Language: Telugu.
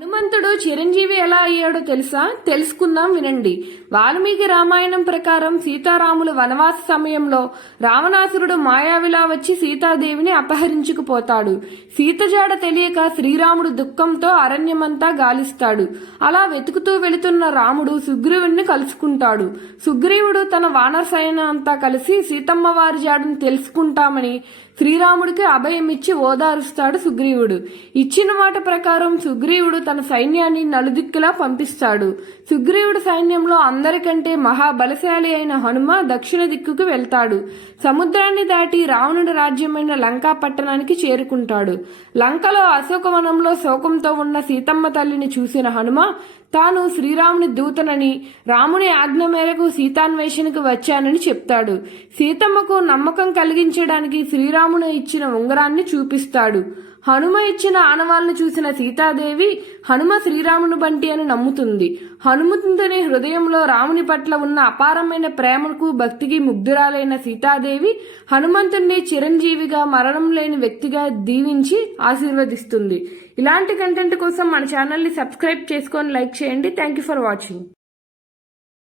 హనుమంతుడు చిరంజీవి ఎలా అయ్యాడో తెలుసా? తెలుసుకుందాం, వినండి. వాల్మీకి రామాయణం ప్రకారం సీతారాములు వనవాస సమయంలో రావణాసురుడు మాయావిలా వచ్చి సీతాదేవిని అపహరించుకుపోతాడు. సీత జాడ తెలియక శ్రీరాముడు దుఃఖంతో అరణ్యమంతా గాలిస్తాడు. అలా వెతుకుతూ వెళుతున్న రాముడు సుగ్రీవుడిని కలుసుకుంటాడు. సుగ్రీవుడు తన వానర సైన్యం అంతా కలిసి సీతమ్మ వారి జాడను తెలుసుకుంటామని శ్రీరాముడికి అభయమిచ్చి ఓదారుస్తాడు సుగ్రీవుడు. ఇచ్చిన మాట ప్రకారం సుగ్రీవుడు తన సైన్యాన్ని నలుదిక్కులా పంపిస్తాడు. సుగ్రీవుడు సైన్యంలో అందరికంటే మహాబలశాలి అయిన హనుమ దక్షిణ దిక్కుకు వెళ్తాడు. సముద్రాన్ని దాటి రావణుడి రాజ్యమైన లంకా పట్టణానికి చేరుకుంటాడు. లంకలో అశోకవనంలో శోకంతో ఉన్న సీతమ్మ తల్లిని చూసిన హనుమ తాను శ్రీరాముని దూతనని, రాముని ఆజ్ఞ మేరకు సీతాన్వేషణకు వచ్చానని చెప్తాడు. సీతమ్మకు నమ్మకం కలిగించడానికి శ్రీరాముని ఇచ్చిన ఉంగరాన్ని చూపిస్తాడు. హనుమ ఇచ్చిన ఆనవాళ్లను చూసిన సీతాదేవి హనుమ శ్రీరాముని బంటి అని నమ్ముతుంది. హనుమంతుని హృదయంలో రాముని పట్ల ఉన్న అపారమైన ప్రేమకు భక్తికి ముగ్ధురాలైన సీతాదేవి హనుమంతుణ్ణి చిరంజీవిగా, మరణం లేని వ్యక్తిగా దీవించి ఆశీర్వదిస్తుంది. ఇలాంటి కంటెంట్ కోసం మన ఛానల్ని సబ్స్క్రైబ్ చేసుకొని లైక్ చేయండి. Thank you for watching.